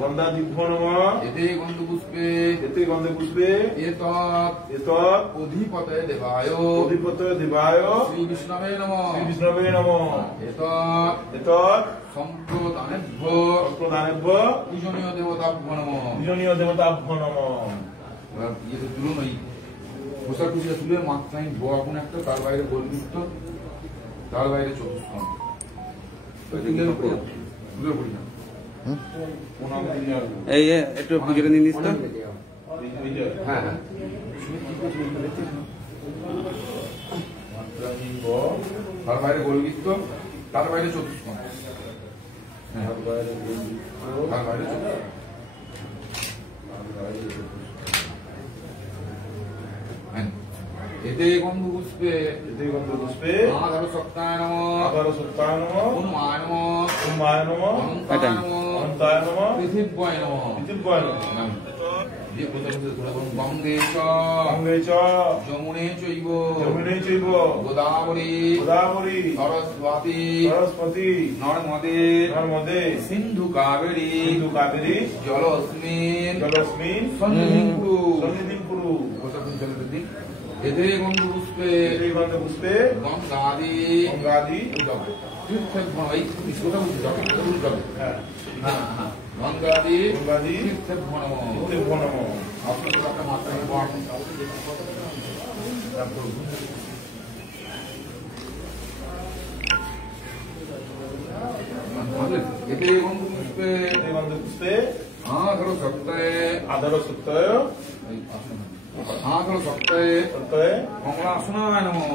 গন্ধাদিভ্যো নমঃ এতে গন্ধপুষ্পে এতে গন্ধে পুষ্পে এতৎ অধিপতয়ে দেবায় শ্রী বিষ্ণবে নমঃ এতৎ সম্প্রদানেভ্য পূজনীয় দেবতাভ্যো নমঃ। ইয়ে তুলো নই ঘোষা খুশিটা তুলে মাত্রায় বড় কোন একটা, তার বাইরে গোলযুক্ত, তার বাইরে চতুষ্কোণ। এই একটু পুজোটা নিয়ে নিস তো। হ্যাঁ হ্যাঁ তার বাইরে গোলযুক্ত, তার বাইরে চতুষ্কোণ। তার বাইরে এতে গন্ধপুষ্পে আধার সপ্তায় নমঃ উন্মায় নমঃ অনন্তায় নমঃ পৃথিব্যায় নমঃ। গঙ্গে চ যমুনে চৈব গোদাবরী সরস্বতী নর্মদে সিন্ধু কাবেরী জলস্মিন সন্নিধিং কুরু। এতে গন্ধপুষ্পে গঙ্গাদি গঙ্গাদি তীর্থেভ্যো নমঃ। আপনাদের একটা মাত্রায় এতে গন্ধপুষ্পে আধার সপ্তাহে কমলাসনায় নমঃ।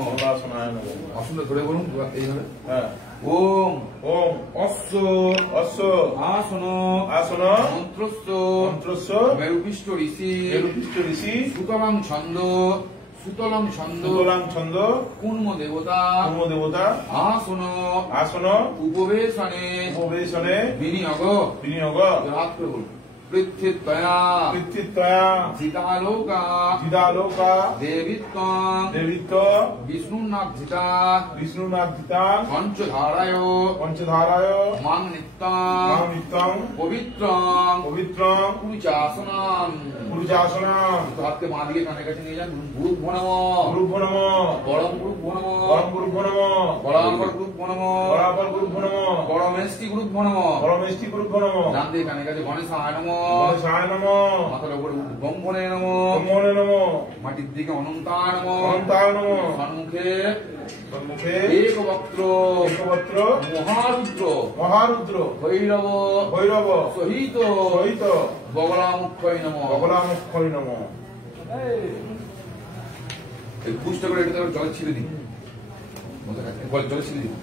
আসনটা ধরে বলুন এইভাবে। ওম অশ্ব আসন মন্ত্রস্য মেরুপিষ্ট ঋষি সুতলাং ছন্দ কুর্ম দেবতা আসন উপবেশনে বিনিয়োগ। হাত করে বলুন। পৃথিত্যয়া জিতালোকা দেবিত্বং বিষ্ণুনাথিতা পঞ্চধারায় মাং নিত্যং পবিত্রং পুরুচাসনম। হাতকে মা দিকে কানে কাছে নিয়ে যান। গুরুভ্যো নমঃ পরম গুরুভ্যো নমঃ পরাপর গুরুভ্যো নমঃ পরমেষ্টি গুরুভ্যো নমঃ। ডান দিকে কানে কাছে গণেশায় নমঃ মাথার উপরে ব্রহ্মণে নমঃ মাটির দিকে অনন্তায় নমঃ সম্মুখে একবক্ত্র মহারুদ্র ভৈরব সহিত বগলামুখ্যই নমঃ। এই পুষ্ট করে এটা জল ছিঁড়ে দিন, জল ছিঁড়ে দিন।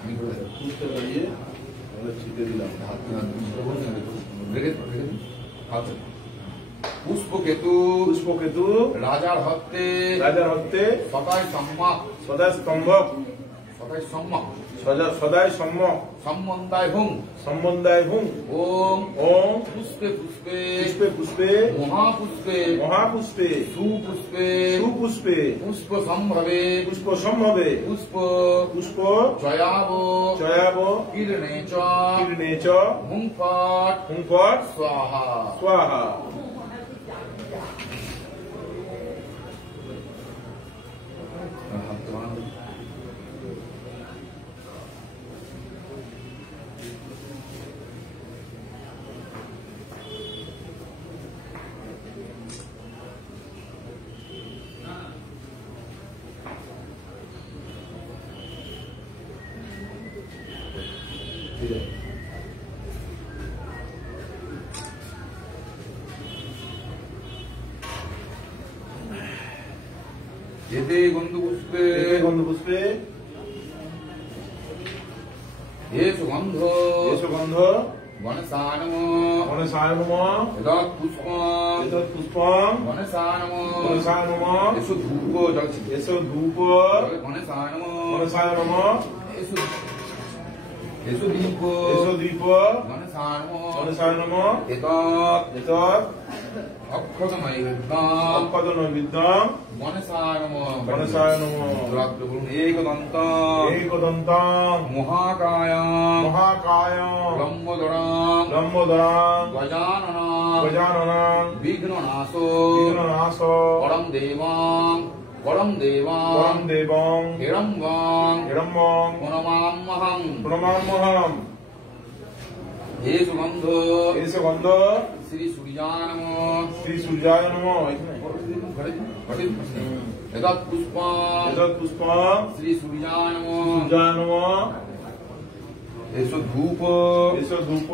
আমি ছিটে দিলাম পুষ্পকেতু রাজার হস্তে সদায় সম্বন্ধায় হুং। ওম পুষ্পে মহাপুষ্পে সুপুষ্পে পুষ্প সম্ভবে পুষ্প জয়াব কিরণে চ হুং ফট স্বাহা। এতে গন্ধপুষ্পে এসো গন্ধ গণেশায় নমঃ এতৎ পুষ্পং গণেশায় নমঃ এসো ধূপ গণেশায় নমঃ এসো দীপ গণেশায় নমঃ এতৎ অক্ষত নৈবেদ্যম অক্ষত নৈবেদ্যম গণেশায় নমঃ গণেশায় নমঃ রাত্রে বলুন একদন্তম একদন্তম মহাকায়ম মহাকায়ম ব্রহ্মধরম লম্বোদরম গজাননম গজাননম বিঘ্ননাশো বিঘ্ননাশ পরম দেবং পরম দেবং পরম দেবং হিরম্বং হিরম্বং প্রণমাম্যহং প্রণমাম্যহম হে সুগন্ধ এস গন্ধ শ্রী সূর্যায় নমঃ শ্রী সূর্যায় নমঃ এতৎ পুষ্পং এতৎ পুষ্পম শ্রী সূর্যায় নমঃ সূর্যায় নমঃ এসো ধূপ এস ধূপ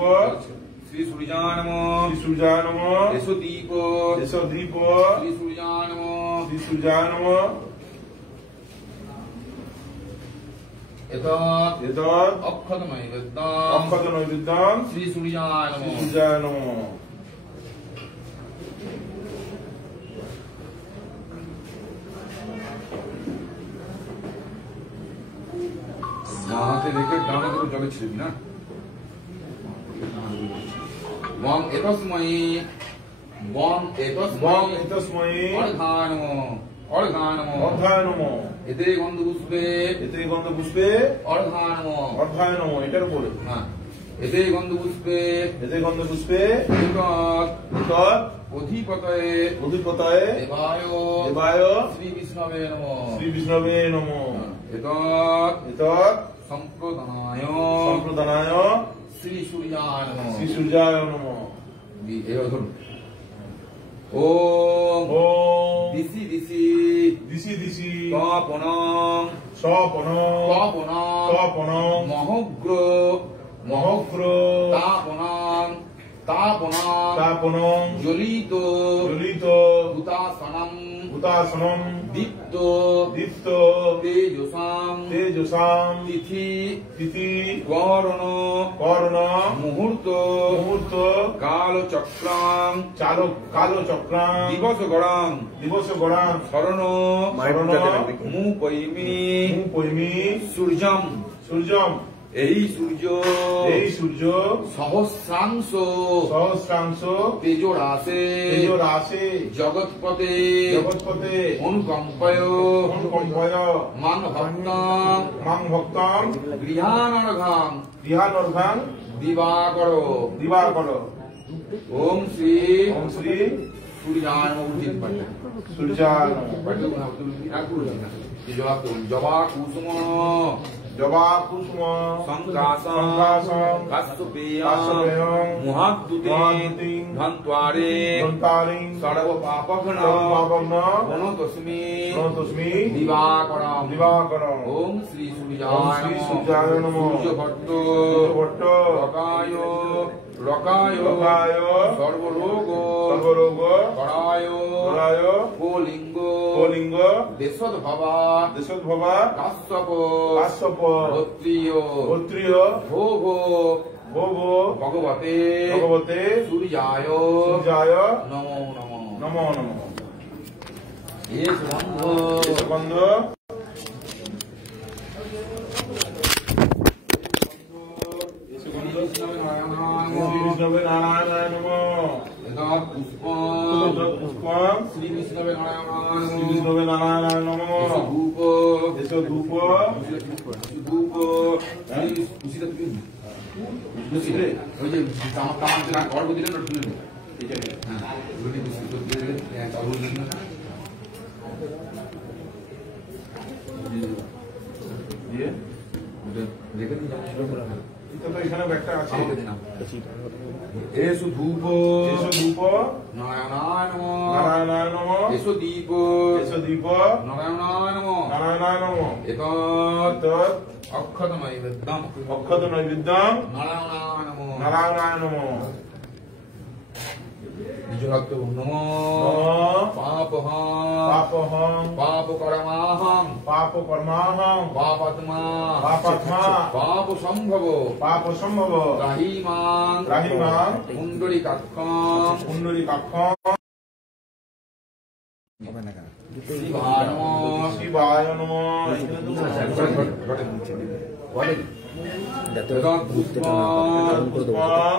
শ্রী সূর্যায় নমঃ শ্রী সূর্যায় নমঃ এসো দীপ এস দীপ শ্রী সূর্যায় নমঃ শ্রী সূর্যায় নমঃ এতৎ এতৎ অক্ষত নৈবেদ্যম অক্ষত নৈবেদ্যম শ্রী সূর্যায় শ্রী নমঃ সূর্যায় নমঃ হাতে রেখে ডানা করে জলে ছেড়ে দিন না বং এতস্ময়ী বং বং এতস্ময়ী এতস্মৈ অর্ঘায় নমঃ অর্ঘায় নমঃ অর্ধায় নমঃ এতে গন্ধ পুষ্পে এতে গন্ধ পুষ্পে অর্ঘায় নমঃ অর্ধায় নমঃ এটার উপরে হ্যাঁ এতে গন্ধ পুষ্পে এতে গন্ধ পুষ্পে এতৎ তৎ অধিপতয়ে অধিপতয়ে দেবায় দেবায় শ্রী বিষ্ণবে নমঃ শ্রী বিষ্ণবে নমঃ এতৎ এতৎ সম্প্রদানায় সম্প্রদানায় শ্রী সূর্যায় নমঃ শ্রী সূর্যায় নমঃ এবার ধরুন ওম ওম দিশি দিশি দিশি দিশি তপনং স্বপনং তপনং তপনং মহগ্র মহগ্র তাপনং তাপনং তাপনং জ্বলিত জ্বলিত হুতাসনম হুতাসনম দীপ্ত দীপ্ত তেজসাম তেজসাম তিথি তিথি করণ কর্ণ মুহূর্ত মুহূর্ত কালচক্রাং চালক কালো চক্রাং দিবস গড়াং দিবস গড়াং শরণ শরণ মু পৈমি মু পৈমি সূর্যম সূর্যম এই সূর্য এই সূর্য সহস্রাংশ সহস্রাংশ তেজরাসে তেজরাসে জগৎপতে জগৎপতে অনুকম্পয় অনুকম্পয় মান ভক্তাং মাং ভক্তাং গৃহানর্ঘাং গৃহানর্ঘাং দিবাকর দিবাকর ওম শ্রী ওম শ্রী সূর্যায় নমঃ সূর্যায় জবা কুসুম জবা কুসুম সংকাসং সংকাসং কাশ্যপেয়ং কাশ্যপেয়ং মুহাদ্দুতিং মুহাদ্দুতিং ধন্ত্বারে দন্তারিং সর্ব পাপঘ্ন সর্বপাপগ্ন প্রণতস্মি প্রণতস্মি দিবাকরম দিবাকরম ওম শ্রী ওম সূর্যায় শ্রী নমঃ সূর্যায় নমঃ সূর্যভট্ট ভট্ট রকায় রকায় লোকায় সর্বরোগ সর্বরোগ করায় করায় কোলিঙ্গ কলিঙ্গ দেশদ্ভবা দেশোদ্ভবা কাশ্যপ কাশ্যপ ক্ষত্রিয় ক্ষত্রিয় ভোগ ভোগ ভগবতে ভগবতে সূর্যায় সূর্যায় নমো নমঃ নমো নমঃ হে সুগন্ধ বন্ধ শ্রী বিষ্ণবে নারায়ণায় নমঃ পুষ্পম পুষ্পম শ্রী বিষ্ণবে নারায়ণ শ্রী বিষ্ণবে নারায়ণায় নমঃ ধূপ এস ধূপ ধূপ খুশিটা তুলে ওই যে তামাক অল্প দিলেন না তুলে দিয়ে রেখে দিন এটা তো এখানে একটা আছে এসো ধূপ এসো ধূপ নারায়ণায় নমঃ নারায়ণায় নমঃ এসো দীপ এসো দীপ নারায়ণায় নমঃ নারায়ণায় নমঃ এতৎ তৎ অক্ষত নৈবেদ্যম অক্ষত নৈবেদ্যম নারায়ণায় নমঃ নারায়ণায় নমঃ নিজরক্ত নমঃ নমঃ পাপহং পাপহং পাপকর্মাহং পাপকর্মাহং পাপাত্মা পাপাত্মা পাপ সম্ভব পাপ সম্ভব রাহিমাং রাহিমাং পুণ্ডরীকাক্ষং পুণ্ডরীকাক্ষং শিবায় নমঃ শিবায় নমঃ পুষ্পং পুষ্পং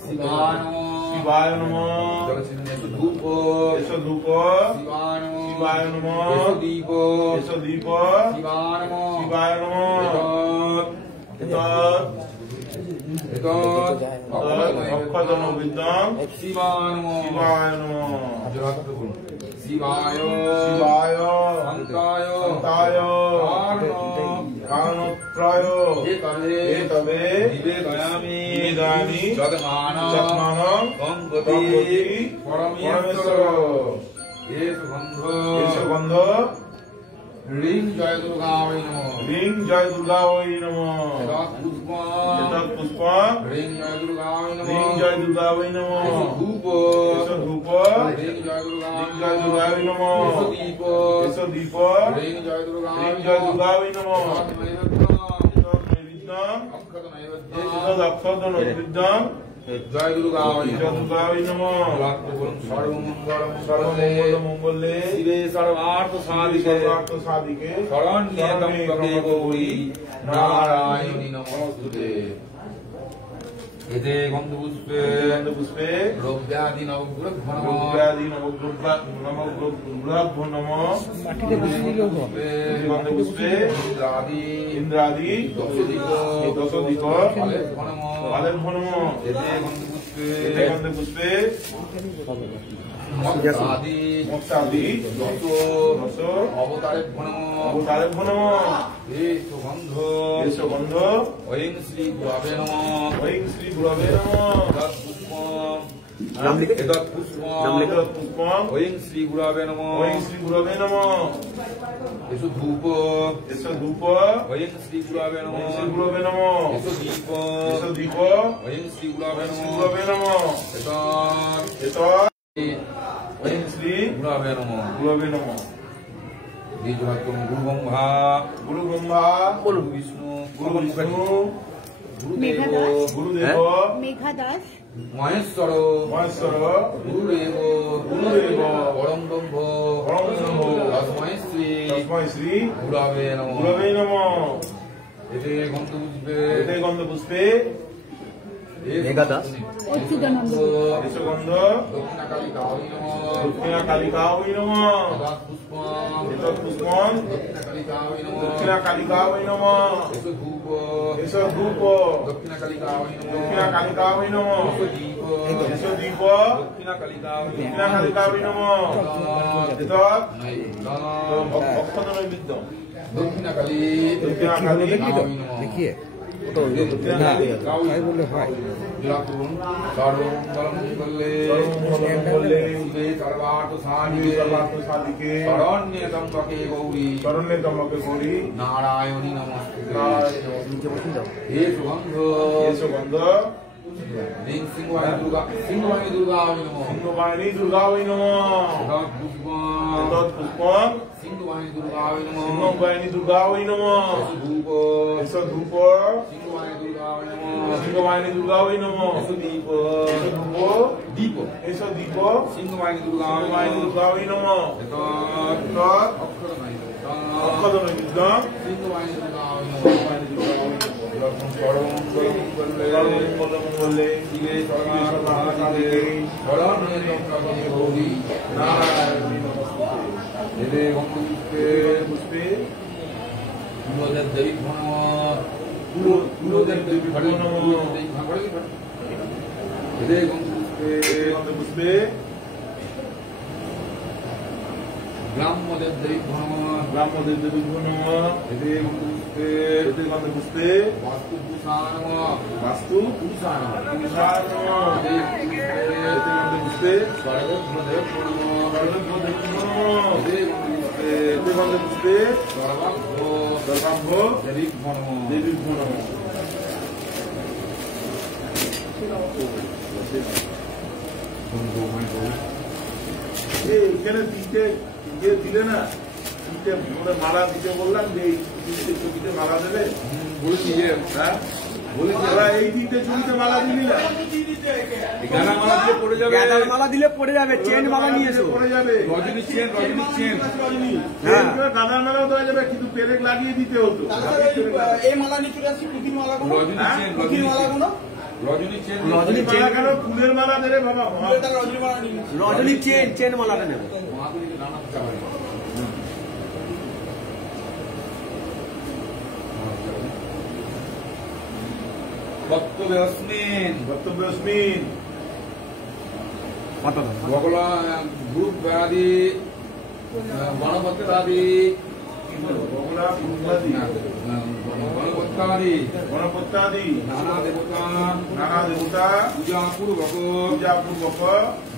শিবায় নমঃ শিবায় নমঃ ধূপ এসো ধূপ শিবায় নমঃ শিবায় নমঃ এসো দীপ এসো দীপ শিবায় নমঃ শিবায় নমঃ অক্ষত নৈবেদ্যং শিবায় নমঃ শিবায় নমঃ শিবায় শিবায় শান্তায় শান্তায় কারণত্রয় তবে নিবেদয়ামি নিবেদয়ামি যৎমানং যৎমানং গঙ্গতি পরমেশ্বর এসো গন্ধ রিং জয় দুর্গায় নমঃ রিং জয় দুর্গায় নমঃ এতৎ পুষ্পং রিং জয় দুর্গায় নমঃ রিং জয় দুর্গায় নমঃ ধূপ এসো ধূপ রিং জয় রিং জয় দুর্গায় নমঃ দীপ এসো দীপ রিং জয় দুর্গায় রিং জয় দুর্গায় নমঃ অক্ষত নৈবেদ্যং জয় দুর্গায় জয় দুর্গায় নমঃ সর্বমঙ্গল মঙ্গলে শিবে সর্বার্থ সাধিকে সর্বার্থ সাধিকে শরণ্যে ত্র্যম্বকে গৌরী নারায়ণী নমস্তুতে। এতে গন্ধপুষ্পে পুষ্পে রোগ্যাদি নবগ্রহ রুদ্রাদি নবগ্রহ নমঃ পুষ্পে ইন্দ্রাদি ইন্দ্রাদি দশদিক ফলের নমঃ এতে গন্ধপুষ্পে পুষ্পে মৎস্যাদি মোক্ষাদি দশ অবতারে অবতারে নমঃ এসো গন্ধ এসো গন্ধ ঐং শ্রী গুরবে নমঃ ঐং শ্রী গুরবে নমঃ এতৎ পুষ্পম পুষ্পং ঐং শ্রী গুরবে নমঃ ঐং শ্রী গুরবে নমঃ এসো ধূপ এসো ধূপ ঐং শ্রী গুরবে ঐং নমঃ শ্রী গুরবে নমঃ এসো দীপ এসো দীপ ঐং শ্রী গুরবে ঐং শ্রী নমঃ গুরবে নমঃ এতৎ এতৎ ঐং শ্রী গুরবে নমঃ গুরবে নমঃ দ্বিজোত্তম গুরু ব্রহ্মা গুরু ব্রহ্মা গুরু বিষ্ণু গুরু বিষ্ণু গুরুদেব গুরুদেব মেঘা দাস মহেশ্বর মহেশ্বর গুরুদেব গুরুদেব পরম ব্রহ্ম পরম ব্রহ্ম তস্মৈ শ্রী তস্মৈ শ্রী গুরবে নমঃ গুরবে নমঃ এতে গন্ধপুষ্পে এতে গন্ধ পুষ্পে মেঘা দাস অচ্যুতানন্দ এসো গন্ধ দক্ষিণা কালিকায় নমঃ দক্ষিণা কালিকায় নমঃ এতৎ পুষ্পম এতৎ পুষ্পং দক্ষিণা কালিকায় নমঃ দক্ষিণা কালিকায় নমঃ এসো ধূপ এসো ধূপ দক্ষিণা কালিকায় নমঃ দক্ষিণা কালিকায় নমঃ এসো দীপ এসো দীপ দক্ষিণা কালিকায় দক্ষিণা কালিকায় নমঃ এতৎ নমঃ অক্ষত নৈবেদ্য দক্ষিণা কালী দক্ষিণা কালী দেখিয়ে দক্ষিণা কালী তাই বললে হয় জলাকুন সর্বমঙ্গলমঙ্গলে সর্বমঙ্গলে শিবে সর্বার্থ সাধিকে সর্বার্থ সাধিকে শরণ্যে ত্র্যম্বকে গৌরী শরণ্যে ত্র্যম্বকে গৌরী নারায়ণী নমস্তুতে। নারায়ণ হে সুগন্ধ এসো গন্ধ রিং সিংহানি দুর্গায় নমঃ সিংহবাহিনী দুর্গায় নমঃ এতৎ পুষ্পম এতৎ পুষ্পং সিংহানি দুর্গায় নমঃ সিংহবাহিনী দুর্গায় নমঃ এসো ধূপ এসো ধূপ সিংহানি দুর্গায় নমঃ সিংহবাহিনী দুর্গায় নমঃ এসো দীপ এসো ধূপ দীপ এসো দীপ সিংহানি দুর্গায় সিংহবাহিনী নমঃ দুর্গায় নমঃ এতৎ তৎ অক্ষর নাই অক্ষত নৈবেদ্য সিংহানি দুর্গায় নমঃ সিংহবাহিনী দুর্গায় নমঃ সর্বমঙ্গলমঙ্গলে সর্বমঙ্গলে শিবে সর্বার্থ সর্বার্থসাধিকে শরণ্যে ত্র্যম্বকে গৌরী নারায়ণী নমস্তুতে এতে গন্ধপুষ্পে পুষ্পে পুরোদের দেবী নমঃ পুরোদের দেবী নমঃ এতে গন্ধপুষ্পে পুষ্পে ব্রাহ্মদের দেবী নমঃ ব্রাহ্মদের দেবী নমঃ এতে গন্ধপুষ্পে এতে গন্ধ পুষ্পে বাস্তুপুষা নমঃ বাস্তু পুষা নমঃ পুষার নমঃ এতে পুষ্পে এতে গন্ধ পুষ্পে স্বর্গদেব নমঃ সর্বত্র দেবী নমঃ এতে গন্ধপুষ্পে এতে গন্ধ পুষ্পে সর্বাভ্য সর্বাভ্য দেবী নমঃ দেবী নমঃ এখানে তিনটে দিলে না, তিনটে মালা দিতে বললাম যে এই তিনটে ছবিতে মালা দেবে, বলছি যে হ্যাঁ ওরা এই তিনটে ছবিতে মালা দিলি না, গানা মালা দিয়ে পড়ে যাবে, গাঁদার মালা দিলে পড়ে যাবে, চেন মালা নিয়ে এসো। পড়ে যাবে, রজনী চেন, রজনী চেন, হ্যাঁ। গাঁদার মালাও দেওয়া যাবে, কিন্তু পেরেক লাগিয়ে দিতে হতো। এই মালা নিয়ে চলে আসছি, পুঁথির মালাগুলো, রজনী চেন, পুঁথির রজনী চেন। মালাগুলো রজনী চেন রজনী চেন। মালা কেন ফুলের মালা দে রে বাবা। রজনী চেন মালাটা নেবে। মহাপুরীকে নানা চাওয়া বক্তব্যস্মিন বক্তব্যস্মিন বগলা গ্রুপ ব্যাধি গণপত্রাদি বগলা ফুলবাদি গণপত্রাদি গণপত্যাদি নানা দেবতা নানা দেবতা পূজা পূর্বক পূজা পূর্বক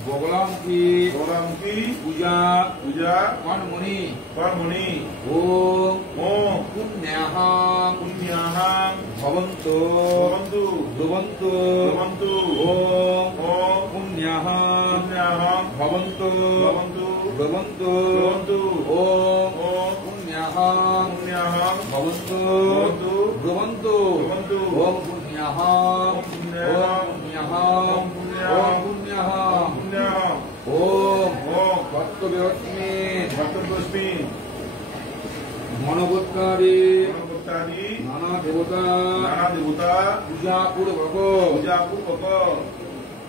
বগলামুখী গৌরামুখী পূজা পূজা কর্মণি কর্মণি ওম ওম পুণ্যাহাং পুণ্যাহাং ভবন্তু ভবন্তু ধ্রুবন্তু ভবন্তু ওম ওম পুণ্যাহাং পুণ্যাহাং ভবন্তু ভবন্তু ধ্রুবন্তু ভবন্তু ওম ওম পুণ্যাহাং পুণ্যাহাং ভবন্তু ভবন্তু ধ্রুবন্তু ভবন্তু ওম পুণ্যাহাং ওম পুণ্যাহাং ওম পুণ্যাহাং ওম পুণ্যাহাং ওম পুণ্যাহাং পুণ্যাহাং ওম ওম কর্তব্যস্মিন বক্তব্যস্মিন মনোবত্তাদি গণপত্যাদি নানা দেবতা নানা দেবতা পূজা পূর্বক পূজা পূর্বক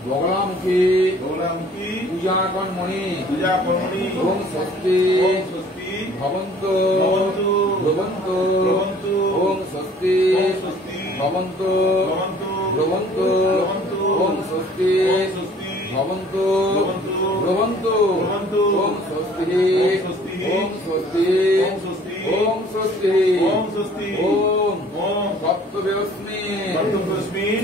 বগলামুখী গৌরামুখী পূজা কর্মণি পূজা কর্মণি ওম স্বস্তি ওম স্বস্তি ভবন্তু ভবন্তু ধ্রুবন্তু ধ্রুবন্তু ওম স্বস্তি ওম স্বস্তি ভবন্তু ভবন্তু ধ্রুবন্তু ধ্রুবন্তু ওম স্বস্তি ওম স্বস্তি ভবন্তু ভবন্তু ধ্রুবন্তু ধ্রুবন্তু ওম স্বস্তি ওম স্বস্তি ওম স্বস্তি ওম স্বস্তি ওম স্বস্তি ওম স্বস্তি ওম ওম কর্তব্যস্মিন বক্তব্যস্মিন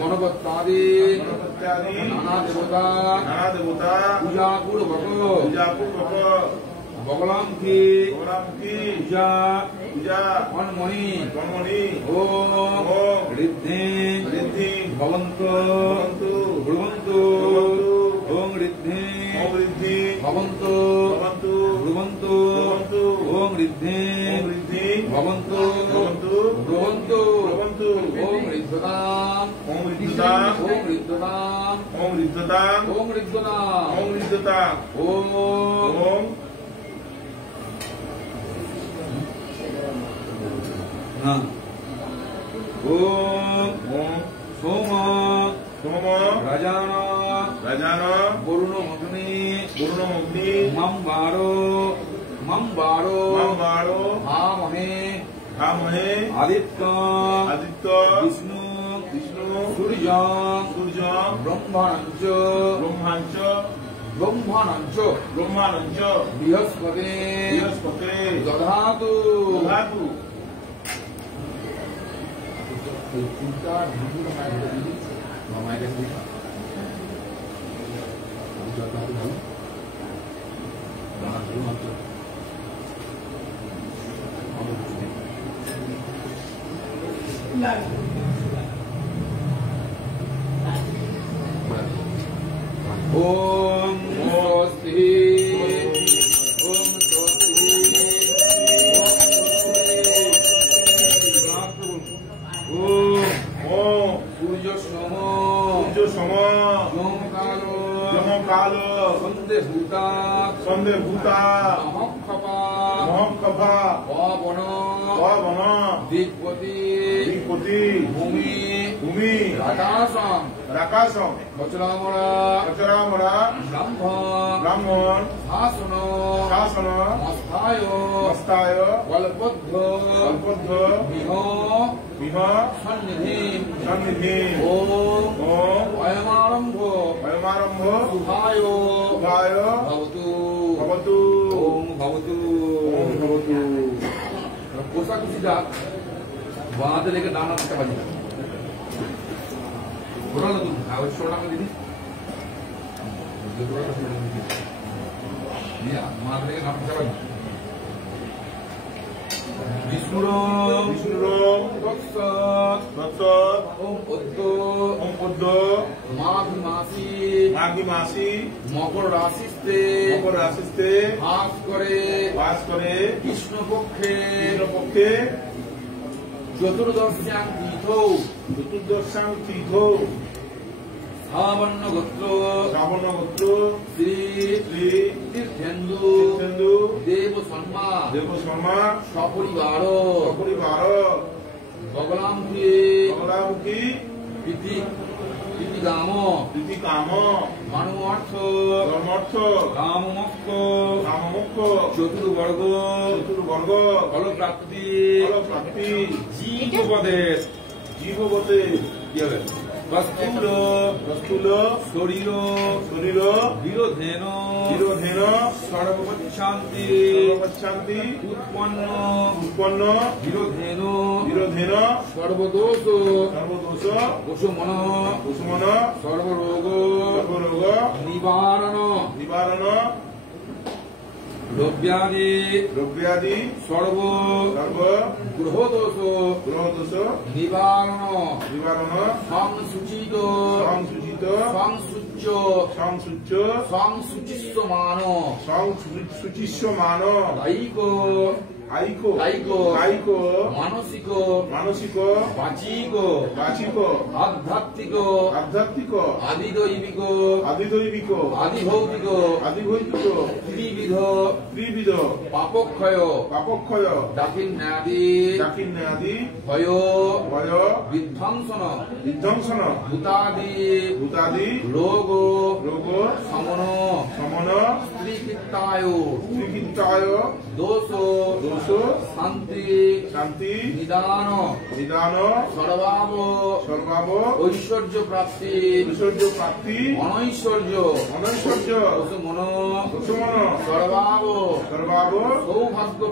গণপত্যাদি গণপত্যাদি নানা দেবতা নানা দেবতা পূজা পূর্বক পূজা পূর্বক বগলামুখী গৌরামুখী পূজা পূজা কর্মণি কর্মণি ওম ওম ঋদ্ধি ঋদ্ধি ভবন্তু ভবন্তু ধ্রুবন্তু ভবন্তু ওম ঋদ্ধি ওম ঋদ্ধি ভবন্তু ভবন্তু ধ্রুবন্তু ভবন্তু ওম ঋদ্ধি ওম ঋদ্ধি ভবন্তু ভবন্তু ধ্রুবন্তু ভবন্তু ওম ঋদ্ধতাম ওম ঋদ্ধতাং ওম ঋদ্ধতাম ওম ঋদ্ধতাং ওম ঋদ্ধতাম ওম ঋদ্ধতাং ওম ওম হ্যাঁ ওম ওম সোম সোম রাজান রাজান বরুণ অগ্নি পূর্ণমগ্নি মম বারো মামবাড়ো হামহে হামহে আদিত্য আদিত্য বিষ্ণু বিষ্ণু সূর্য সূর্য ব্রহ্মাণঞ্চ ব্রহ্মাঞ্চ ব্রহ্মাণঞ্চ ব্রহ্মাণঞ্চ বৃহস্পতি বৃহস্পতি দধাতু ধাতু চিন্তা ঢুকুলো মায়ের দিদি মামায়ের কাছে দিদি ओम स्वस्ति ओम स्वस्ति ओम ওম सूर्य नमो সূর্য সম यम कालो যম কাল संदे भूता সন্ধে ভূতা महखपा মহকফা पवन পবন दिक्पति বিপতি भूमि ভূমি आकाशम আকাশম वचरामरा অচরামরা ब्रह्म ব্রাহ্মণ शासन শাসন मस्थाय হস্তায় कल्पद्ध কল্পদ্ধ बिह বিহ सन्निधि সন্নিধি ओम ওম अयमारंभ অয়মারম্ভ शुभाय উভয় भवतु ভবতু ओम भवतु ওম ভবতু পোশাক কুচিটা বাঁধে লেগে ডান হাতটা বাজি ঘোরা না তুমি আবার ছোটা করে দিদি মাথা লেগে ডান হাতটা বাজি বিষ্ণুর বিষ্ণুর তৎসৎ তৎ ওম পদ্ম ওম পদ্ম মাঘ মাসি মাঘী মাসি মকর রাশিতে মকর রাশিতে বাস করে বাস করে কৃষ্ণপক্ষে কৃষ্ণপক্ষে চতুর্দশ্যাং তীর্থ চতুর্দশাং তীর্থ সাবর্ণ গোত্র শ্রাবণ গোত্র শ্রী শ্রী তীর্থেন্দু তীর্থেন্দু দেব শর্মা দেব শর্মা সপরিবার সপরিবার বগলামুখী কমলামুখী প্রীতি কাম প্রীতি কাম ধর্মার্থ ধর্মার্থ কাম মোক্ষ চতুর্বর্গ ফলপ্রাপ্তি জীবপদে কি হবে বস্তুল শরীর বিরোধেন সর্বপচ্ছান্তি উৎপন্ন বিরোধেন সর্বদোষ পশুমন সর্বরোগ নিবারণ দ্রব্যাদি সর্ব গ্রহদোষ নিবারণ সংসুচিত সংসুচিষ্যমান কায়িক মানসিক বাচিক আধ্যাত্মিক আদিদৈবিক আদিভৌতিক ত্রিবিধ পাপক্ষয় দাক্ষিণ্যাদি ভয় বিধ্বংসন ভূতাদি রোগ সমন স্ত্রীকৃত্তায় দোষ শান্তি নিদান সর্বাব ঐশ্বর্য প্রাপ্তি অনৈশ্বর্য মন সর্বাব সৌভাগ্য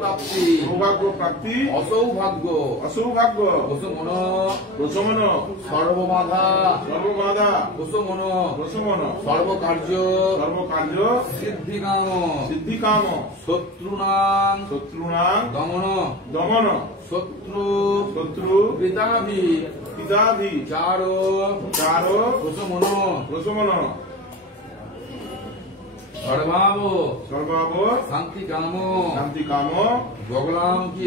প্রাপ্তি অসৌভাগ্য মন সর্ববাধা মন সর্বকার্য সিদ্ধিকাম শত্রুনাং দমন শত্রু পিতাভি চারো রসমন সর্বাব শান্তি কাম বগলামুখী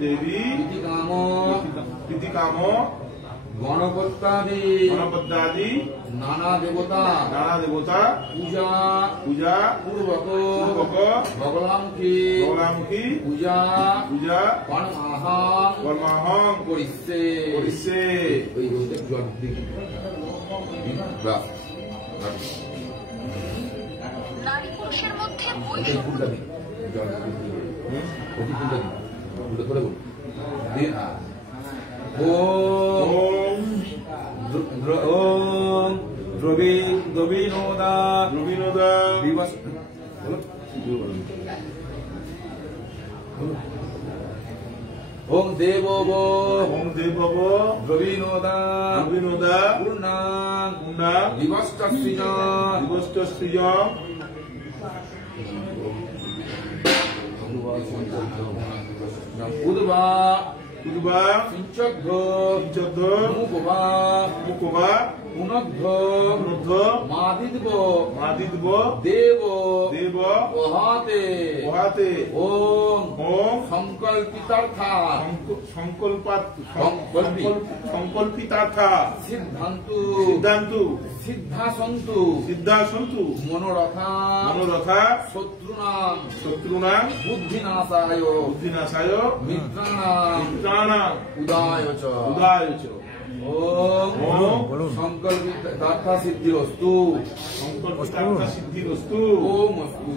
দেবী প্রীতি কাম গণপত্যাদি নানা দেবতা পূজা পূর্বক বগলামুখী পূজা কর্মাহং করিছে ওই জল নারী পুরুষের মধ্যে দ্রবিণোদা ওম দেব দ্রবিণোদা পূর্ণাং দিবস্তশ্রিয় উদ্ভা সিঞ্চদ্ধ মুকুবা পুনদ্ধ মাদিদ্ব দেব ওহাতে ওম সংকল্পিতার্থা সিদ্ধান্তু সিদ্ধাসন্তু মনোরথা শত্রুনাং বুদ্ধিনাশায় মিত্রাণাং উদায় চ ওম সংকল্পিতার্থ সিদ্ধিরস্তু ওম অস্তু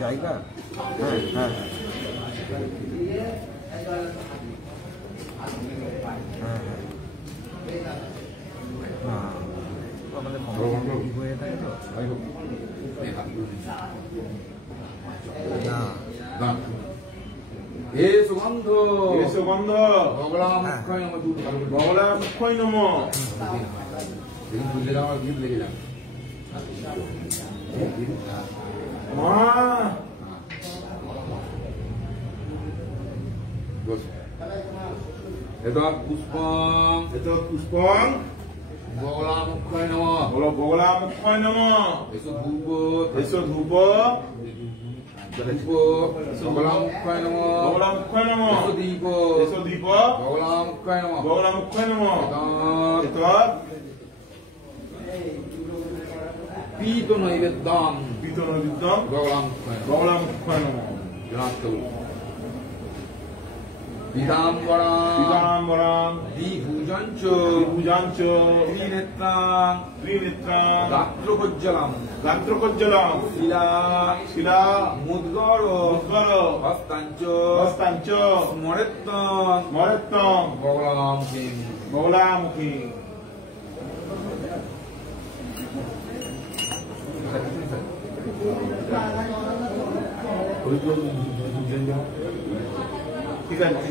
জায়গা আমাদের হয়ে থাকে তো এ সুগন্ধ বগলামুখ্যই নম আমার গীত লেগে যান পুষ্পং বগলামুখ্যই নম এসো ধূপ বগলামুখ্যই নম এসো দীপ বগলামুখ্যই নম পীত নৈবেদ্যম বগলামুখ্যই নম পীতাম্বরাং দ্বিভুজাঞ্চ ত্রিনেত্রাং গাত্রকজ্জলম শিলা মুদ্গর হস্তাঞ্চ স্মরেত্তং বগলামুখী ঠিক আছে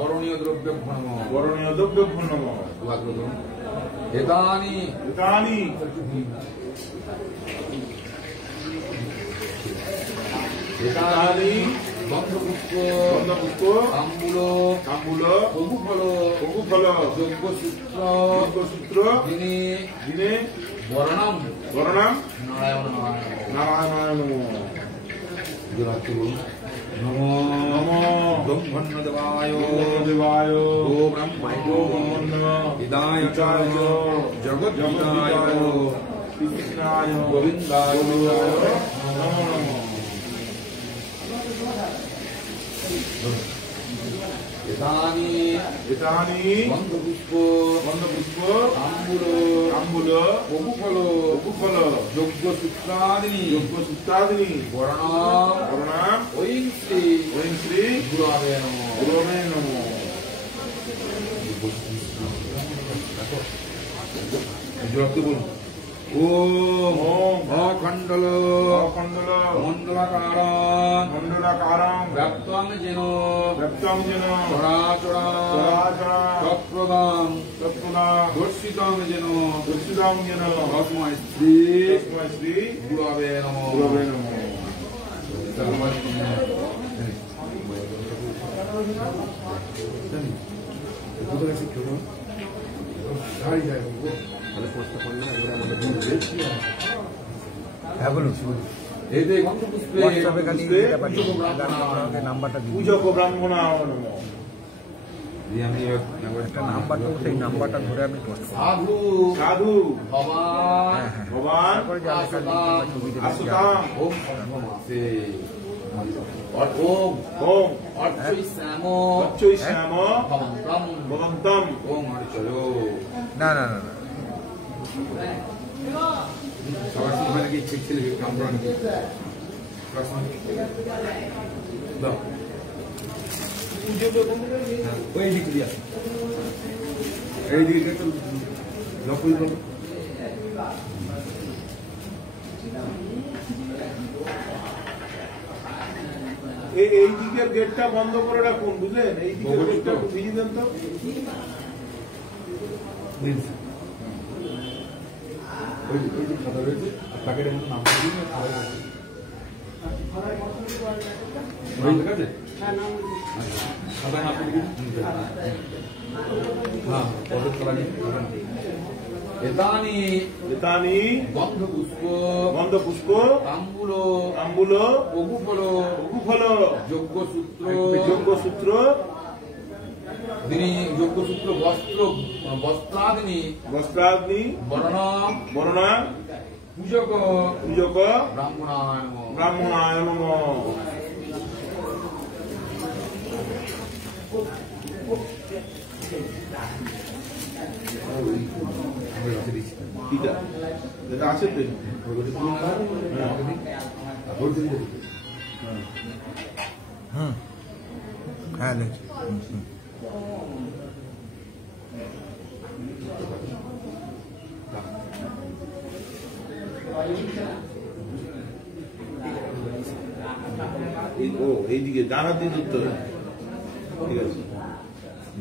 বরণীয় দ্রব্য নমঃ এতানি গন্ধপুষ্প তাম্বুল পগুফল যজ্ঞসূত্র দিনে বরণাম নারায়ণ নমো ব্রহ্মণ্যদেবায় গো ব্রহ্মণ্য হিদায় জগদ্গীতায় কৃষ্ণায় গোবিন্দায় নমো নমঃ এতানি গন্ধপুষ্প তাম্বুল পগুফল যজ্ঞসূত্রাদিনি বরণাম ওং শ্রী গুরবে নমঃ ওম অখণ্ডল মণ্ডলাকারং ব্যাপ্তং যেন চরাচরং দর্শিতং যেন তস্मै শ্রী গুরবে নমঃ পুজো ব্রাহ্মণা একটা নাম্বার দেবো, সেই নাম্বারটা ধরে আমি সাধু ভবান না সবার সময় নাকি ঠিক ছিল আমরা নাকি ওই দিক দিয়ে এই দিকে তো লক্ষ্য এই দিকের গেটটা বন্ধ করে রাখুন, বুঝলেন? এই দিকের গেটটা ভিজিয়ে দেন তো। খাতা রয়েছে প্যাকেটের মতো নাম ঠিক আছে। এতানি গন্ধপুষ্প তাম্বুল পগুফল যজ্ঞসূত্র বস্ত্রাদিনি বরণা পূজক ব্রাহ্মণায় নমঃ। এটা আছে তো হ্যাঁ এইদিকে ডানার দিকে উত্তর। ঠিক আছে।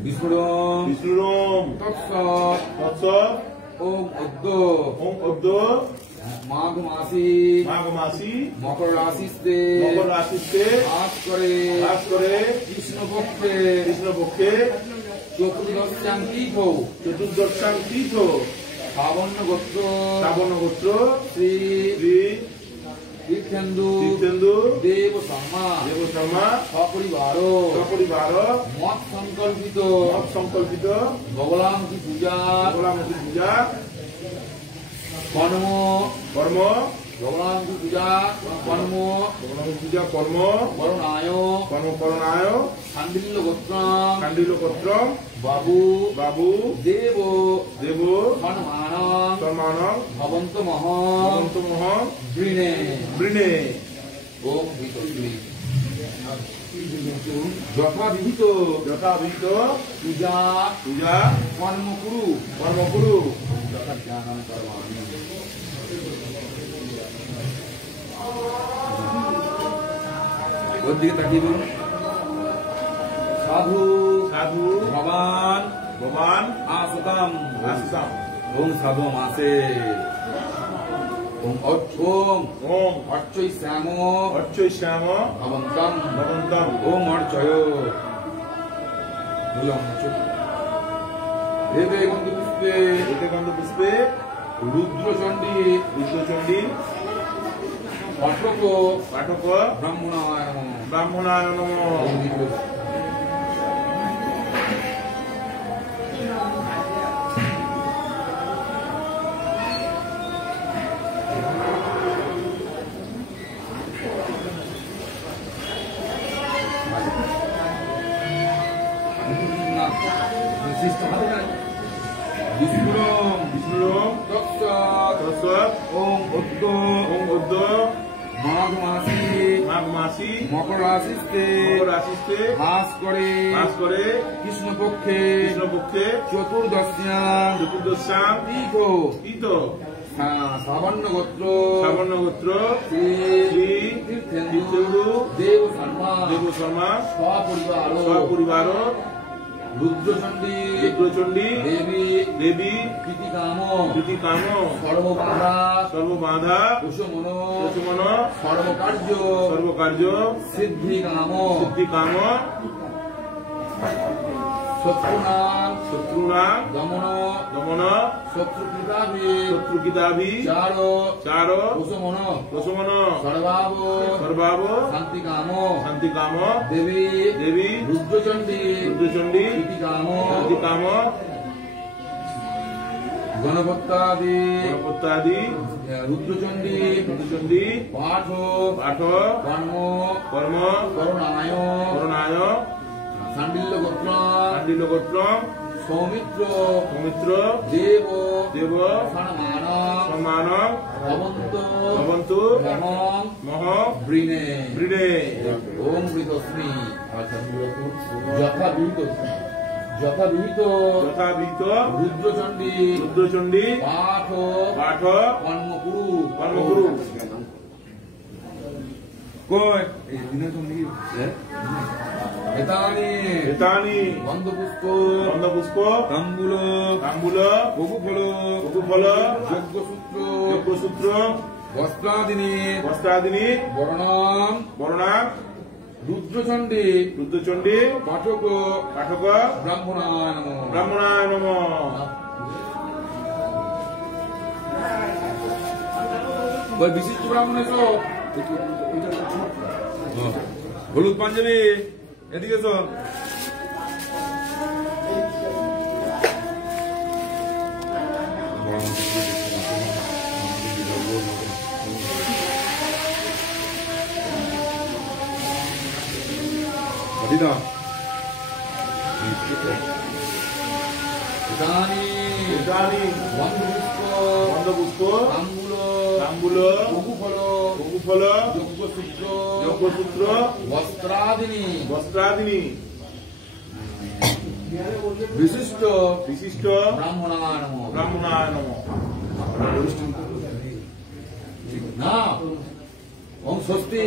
বিষ্ণুরম তৎসৎ ওম অদ্য মাঘ মাসি মকর রাশিতে বাস করে কৃষ্ণপক্ষে চতুর্দশাং তীর্থ শ্রাবণ গোত্র শ্রী তীর্থেন্দু দেব শর্মা সপরিবার মত সংকল্পিত বগলামুখী পূজা কর্ম বগলামুখী পূজা কর্ম করণায় শাণ্ডিল্য গোত্র বাবু দেব সম্মান ভবন্ত মহ বৃণে ওম বিতশ্রী যথাবিহিত পূজা কর্ম কুরু যথা জ্ঞানম কর্মাণি। ওর দিকে তাকিয়ে বলুন। সাধু ভবান আসতাম ওম সাধু মাসে ওম অর্চৈ শ্যাম ভবন্তম ওম অর্চয় এতে গন্ধ পুষ্পে রুদ্রচণ্ডী পাঠক ব্রাহ্মণায় নমঃ। বিষ্ণুরম ওম উদ্দ মাঘ মাসি মকর রাশিতে বাস করে কৃষ্ণপক্ষে চতুর্দশ্যাং তীর্থ শ্রাবণ গোত্র শ্রী তীর্থেন্দু দেব শর্মা সপরিবার রুদ্রচণ্ডী দেবী প্রীতিকাম সর্ববাধা কুসুমন সর্বকার্য সিদ্ধিকাম শত্রুনাং দমন শত্রুকৃতাভি চার কুসুমন সর্বাব শান্তিকাম দেবী রুদ্রচণ্ডী প্রীতিকাম গণপত্যাদি রুদ্রচণ্ডী পাঠ কর্ম করণায় শাণ্ডিল্য গোত্র সৌমিত্র দেব সম্মান ভবন্তু মহ বৃণে ওম বৃতশ্রী। যথাবিহিত রুদ্রচণ্ডী পাঠ কর্ম কুরু। এতানি গন্ধপুষ্প তাম্বুল বকুফল যজ্ঞসূত্র বস্ত্রাদিনী বর্ণাম রুদ্রচণ্ডী পাঠক ব্রাহ্মণায় নমঃ। বিশিষ্ট ব্রাহ্মণ এসো, হলুদ পাঞ্জাবি এদিকে এসো। গন্ধপুষ্প তাম্বুল বকুফল যজ্ঞসূত্র বস্ত্রাদিনী বিশিষ্ট ব্রাহ্মণায় নমঃ। না ওম স্বস্তি।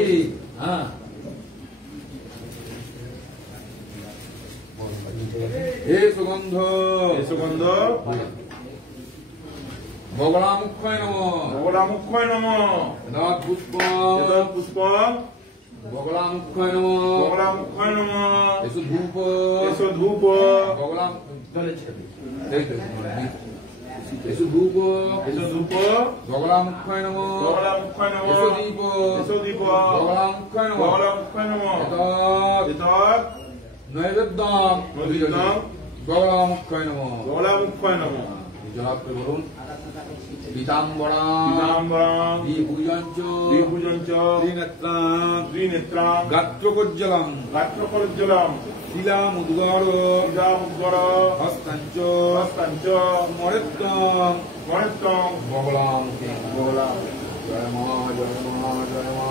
হ্যাঁ এ সুগন্ধ বগলামুখ্যায় নমঃ বগলামুখ্যায় নমঃ এতৎ পুষ্পম এতৎ পুষ্পম বগলামুখ্যায় নমঃ বগলামুখ্যায় নমঃ এসো ধূপ এসো ধূপ বগলাম এসো ধূপ এসো ধূপ বগলামুখ্যায় নমঃ বগলামুখ্যায় নমঃ এসো দীপ এসো দীপ বগলামুখ্যায় নমঃ বগলামুখ্যায় নমঃ এতৎ এতৎ নৈবেদ্যম নৈবেদ্যম বগলামুখ্যায় নমঃ বগলামুখ্যায় নমঃ জপ করে বলুন পীতাম্বরাম পীতাম্বরাম দ্বিভুজঞ্চ দ্বিভুজঞ্চ ত্রিনেত্রাম ত্রিনেত্রাম গাত্রকোজ্জ্বলম গাত্রকোজ্জ্বলম শিলামুদ্গর শিলামুদ্গর হস্তাঞ্চ হস্তাঞ্চ মরেত্তম গণেত্তম বগলামুখে বগলাম জয় মা জয় মা জয় মা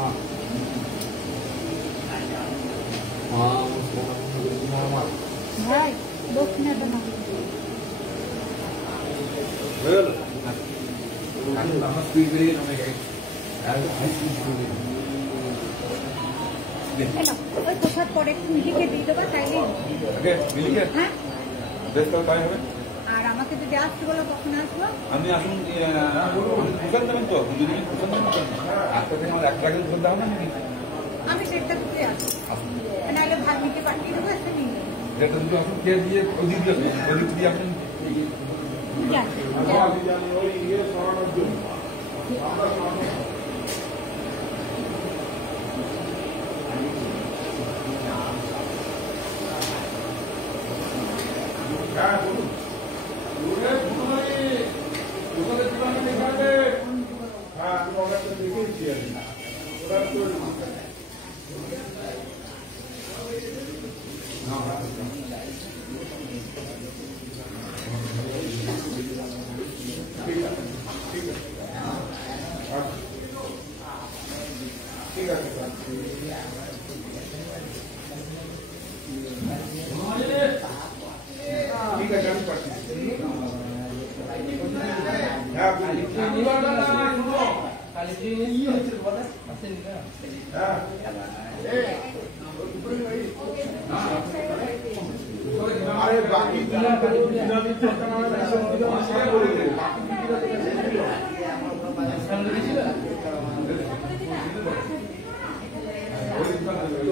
মা ভাই দক্ষিণাটা না Well, I'm a speed very long again. As a high school student. এলো ওই প্রসাদ পরে একটু মিলিকে দিয়ে দেবো তাইলে Okay, will you হ্যাঁ Best of time হবে আর আমাকে যদি আসতে বলো কখন আসবো আমি আসুন প্রসাদ দেবেন তো যদি প্রসাদ দেবেন আজকে থেকে আমার একটা আগে প্রসাদ দেবেন না আমি সেটা করতে আসবো নাহলে ভাগ্নিকে পাঠিয়ে দেবো এসে নিয়ে নেবো যেটা দুটো আসুন খেয়ে দিয়ে ওদিক দিয়ে আসুন ঠিক আছে ঠিক আছে আমি পাঠিয়ে হ্যাঁ আরে বাকি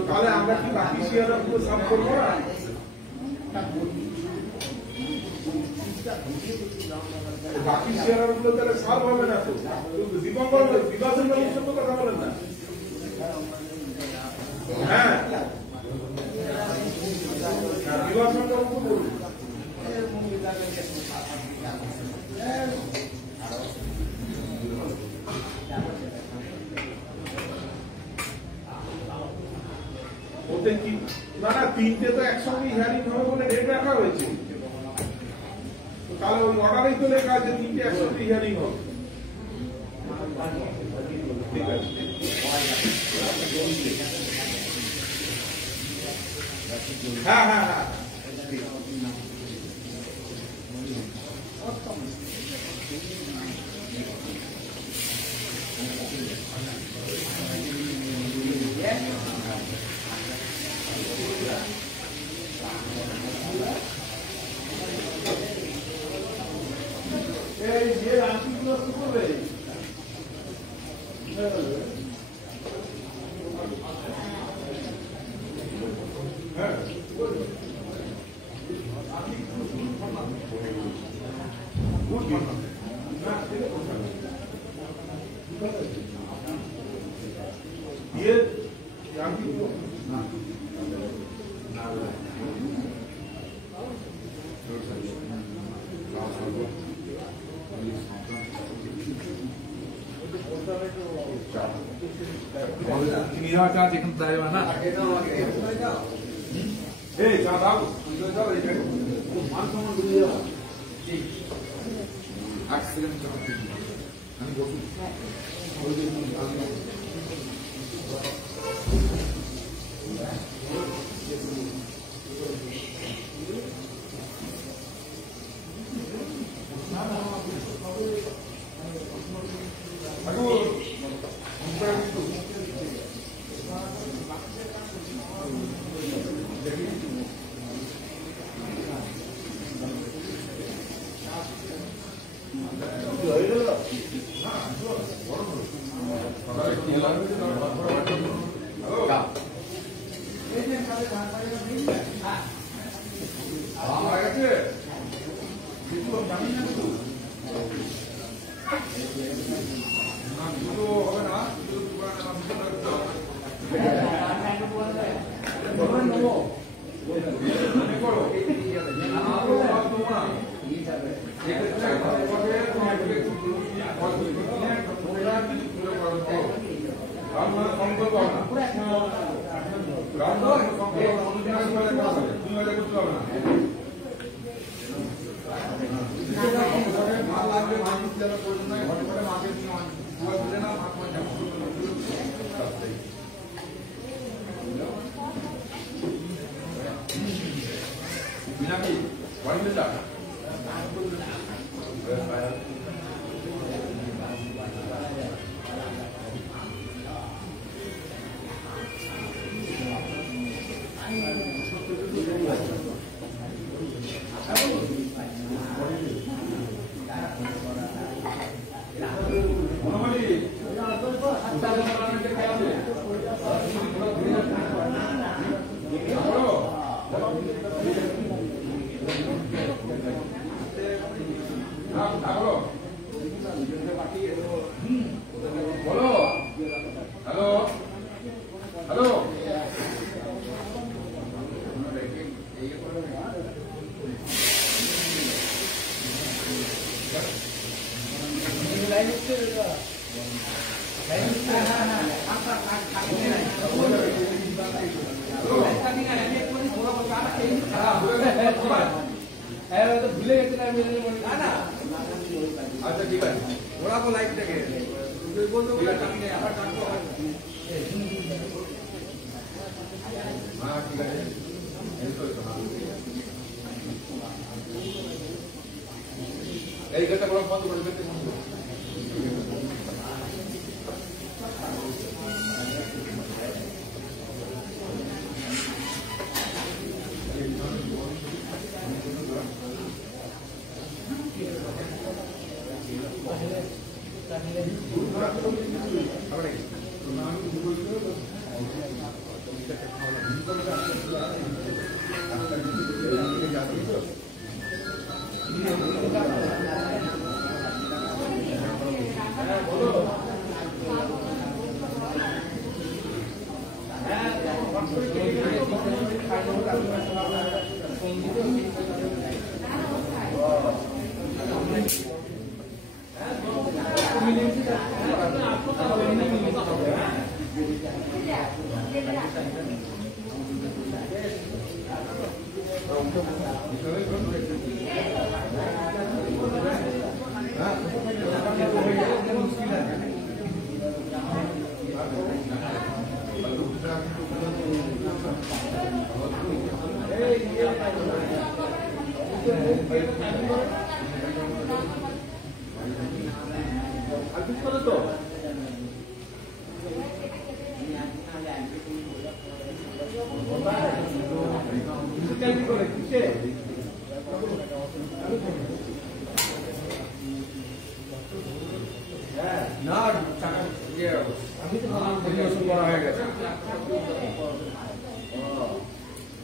তাহলে আমরা কি বাকি শেয়ারগুলো সাফ করবো না বাকি শেয়ারগুলো তাহলে সাফ হবে না তো দীপঙ্কর বিভাজন মানুষের তো কথা বলেন না হ্যাঁ বিভাজনটা বলুন ওতে কি না না তিনটে তো একসঙ্গে হিয়ারিং হবে বলে ডেট রাখা হয়েছে তাহলে ওই অর্ডারেই তো লেখা আছে তিনটে একসঙ্গে হিয়ারিং হবে ঠিক আছে হ্যাঁ হ্যাঁ হ্যাঁ এই যে আংটিগুলো কি করবে হ্যাঁ দিয়ে আংটিগুলো এখন তাই না এই চা দাও মান সম্মান বুঝে যাবো 8 সেকেন্ড আমি বসুন হয়ে গেল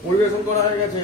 পরিবেশন করা হয়ে গেছে।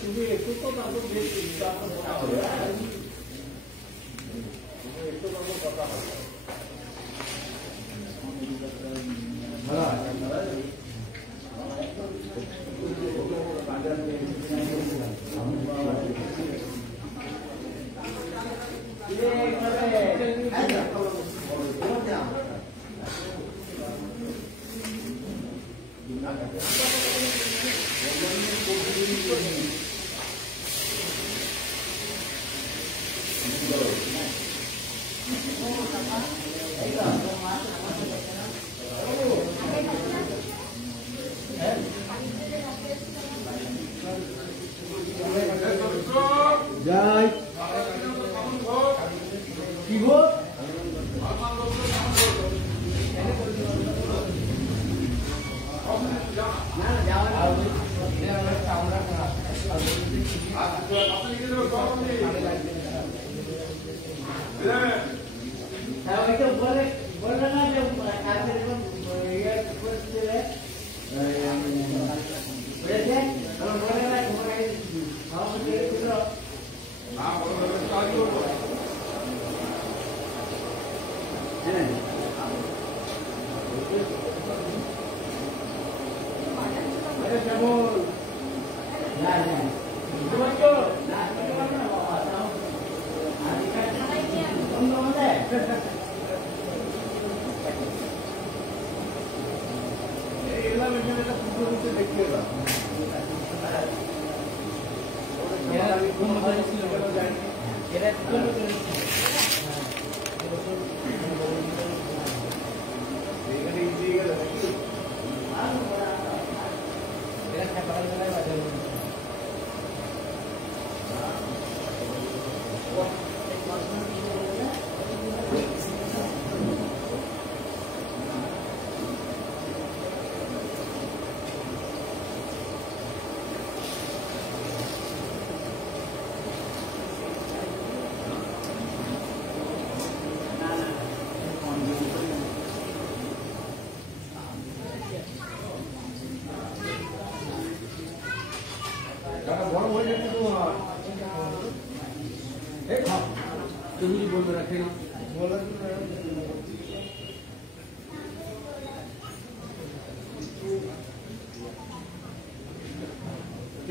তুমি একটু তো তারপর বেশ চিন্তা যাই কি গো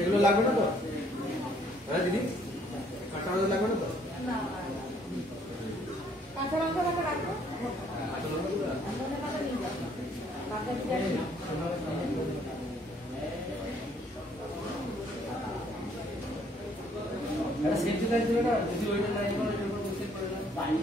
এগুলো লাগবে না তো? হ্যাঁ দিদি, কাঁচা লঙ্কা লাগবে না তো? কাঁচা লঙ্কা রাখো। সেফটি কাজ দেবে না, যদি ওইটা নাই করে বসে পড়ে না পানি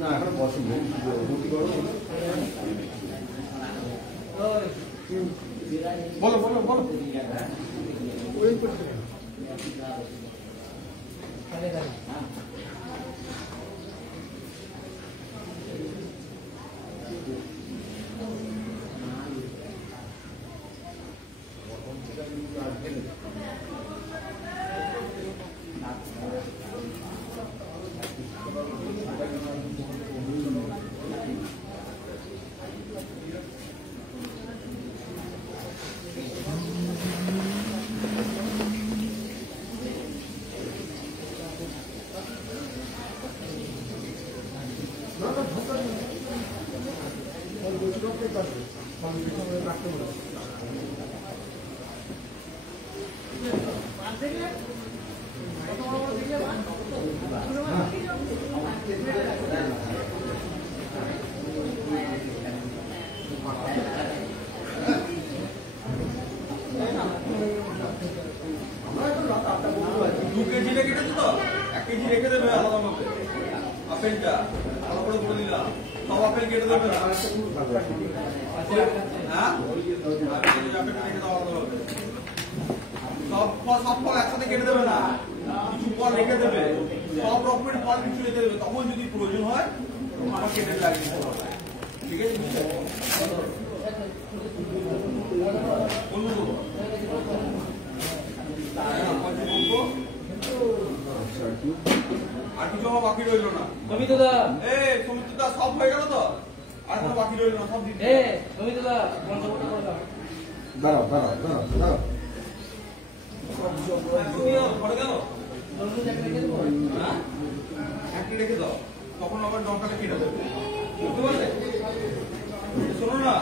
না এখন বসে বলো বলো বলো সব ফল একসাথে কেটে দেবে না, কিছু ফল রেখে দেবে, সব রকমের ফল কিছু রেখে দেবে, তখন যদি প্রয়োজন হয় আমার কেটে লাগিয়ে দিতে হবে। ঠিক আছে, পঞ্চপক্ষ আর কিছু আমার বাকি রইল না। সমিতদা সমিতদা সব হয়ে গেল তো? আর কোনো বাকি রইল না, সব দিন। সমিতদা বন্ধটা করে দাও। দাঁড়াও দাঁড়াও দাঁড়াও দাঁড়াও ঘরে গেল একটা রেখে দাও, তখন আবার লঙ্কাটা কেটে দেবে, বুঝতে পারলে? শোনো না,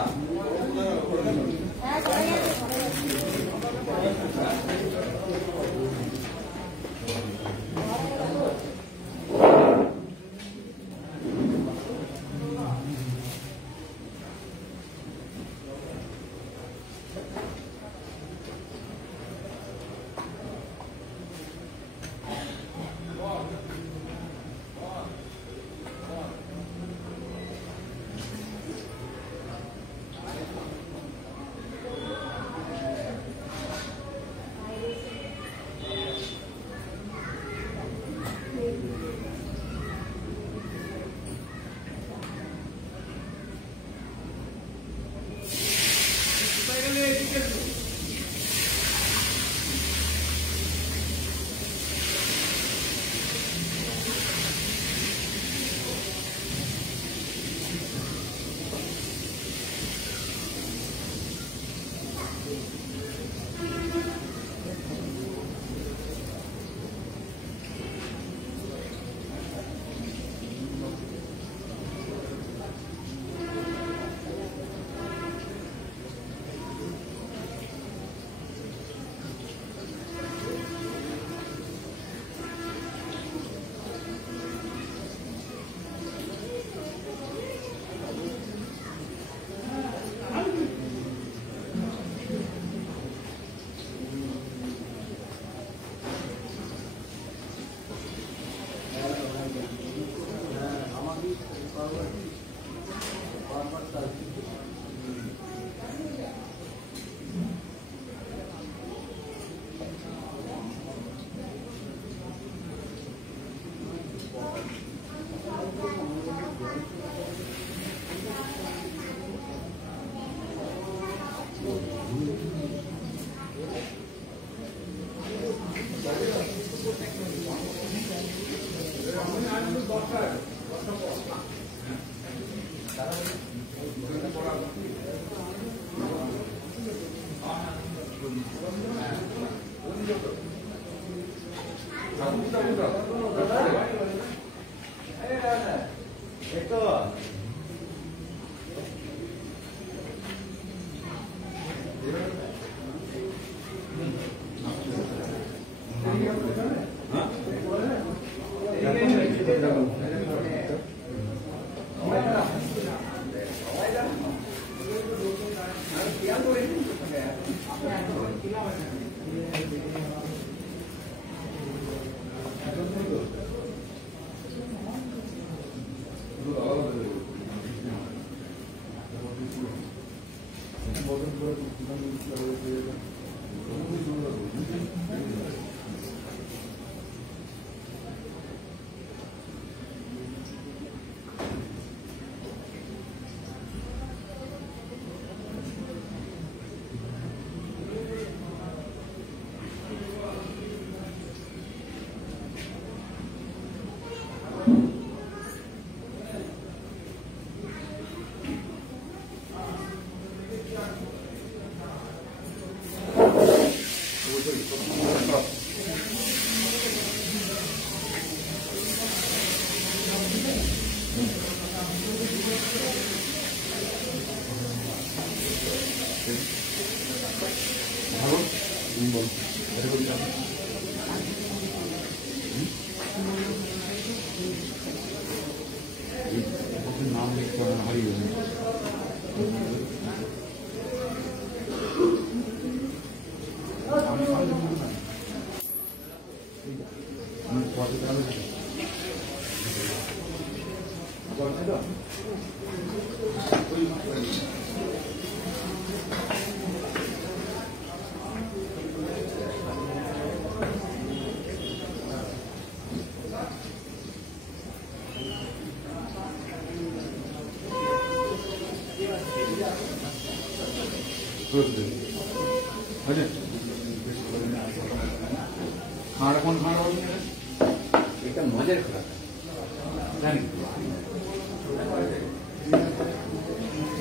খাঁড় কোন খাঁড়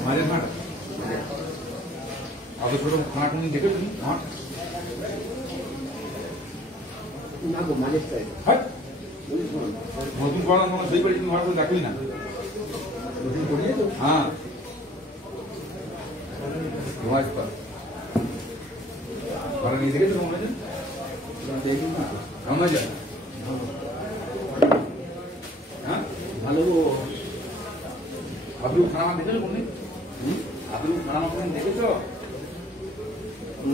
মাঝে মাঠ আদৌ ছোট খানা টুনি দেখেছি মাঠ না গো মাঝের সাইড নতুন করার সময় সেই বাড়ি তুমি ভাড়া করে দেখলি না নতুন করিয়ে তো হ্যাঁ ভাড়া নিয়ে দেখেছো মনে হয় দেখুন না তো আমরা যাই হ্যাঁ ভালো গো আপনি খানা দেখেছো কোনদিন আপনি খানা কোনদিন দেখেছো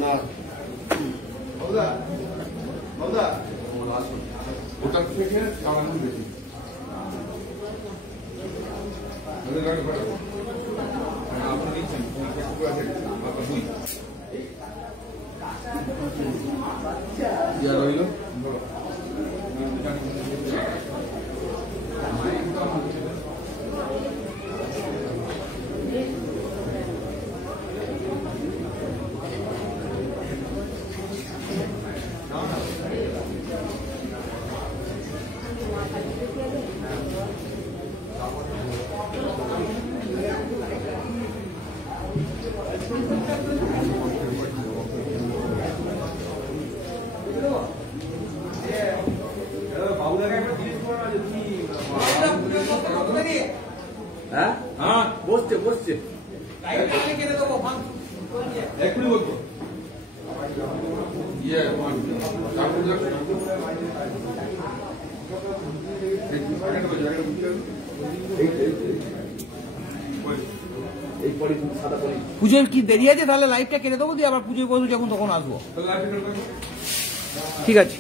না বাবুদা বাবুদা ওটার থেকে চালানো বেশি ওদের গাড়ি ভাড়া আপনি দিচ্ছেন আপনার দুই ইয়া রইল হ্যাঁ হ্যাঁ বসছে বসছে এক্ষুনি বলতো ইয়ে তারপর এই পরে সাদা পরে পুজোর কি দেরি আছে তাহলে লাইভটা কেটে দেবো দিয়ে আবার পুজোয় বসবো যখন তখন আসবো তাহলে ঠিক আছে।